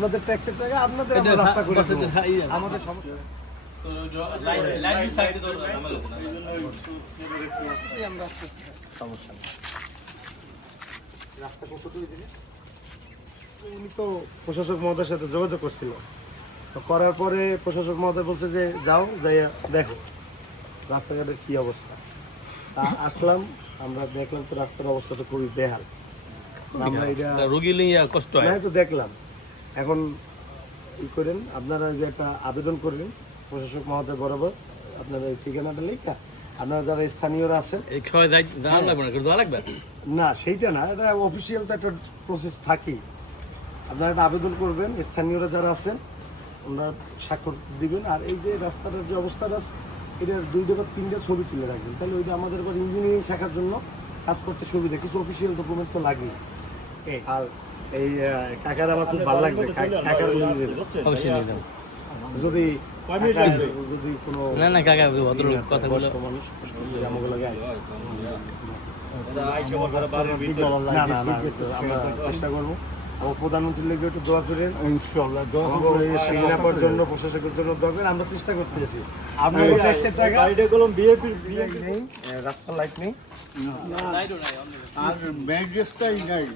আপনাদের ট্যাক্সের টাকা আপনাদের আমরা রাস্তা করে দেবো, আমাদের সমস্যা নেই। সমস্যা নেই। রাস্তা কতটুকু দিলে উনি তো প্রশাসক মহোদয়ের সাথে যোগাযোগ করছিল, তো করার পরে প্রশাসক মহোদয় বলছে যে যাও যাইয়া দেখো রাস্তাঘাটের কী অবস্থা। তা আসলাম, আমরা দেখলাম তো রাস্তার অবস্থা তো খুবই বেহাল। আমরা এটা রোগী লইয়া কষ্ট হয়। তো দেখলাম, এখন ই করেন আপনারা যে একটা আবেদন করবেন প্রশাসক মহোদয় বরাবর, আপনারা এই ঠিকানাটা লেখা আপনারা যারা স্থানীয়রা আছেন, এই ক্ষয় দাম লাগবে না, দেওয়া লাগবে। না সেইটা না, এটা অফিসিয়াল তো একটা প্রসেস থাকেই। আপনারা একটা আবেদন করবেন, স্থানীয়রা যারা আছেন ওনারা স্বাক্ষর দিবেন, আর এই যে রাস্তাটার যে অবস্থাটা আছে এটার 2টা বা 3টা ছবি তুলে রাখবেন, তাহলে ওইটা আমাদের এবার ইঞ্জিনিয়ারিং শাখার জন্য কাজ করতে সুবিধা। কিছু অফিসিয়াল ডকুমেন্ট তো লাগেই। আর এই কাকার আমার খুব ভালো লাগবে, কাকার অবশ্যই নিয়ে যাবো। যদি যদি কোনো না কাকা ভদ্রলোক কথা বলে মানুষ আমাকে লাগে আমরা চেষ্টা করবো। আমার প্রধানমন্ত্রীর লেগে একটু দোয়া করেন, ইনশাআল্লাহ দোয়া করবেন, সিঙ্গাপুরের জন্য প্রশাসকের জন্য দোয়া করেন। আমরা চেষ্টা করতেছি আপনার ট্যাক্সের টাকা নেই, রাস্তার লাইট নেই, আর ম্যাড্রেসটাই নাই।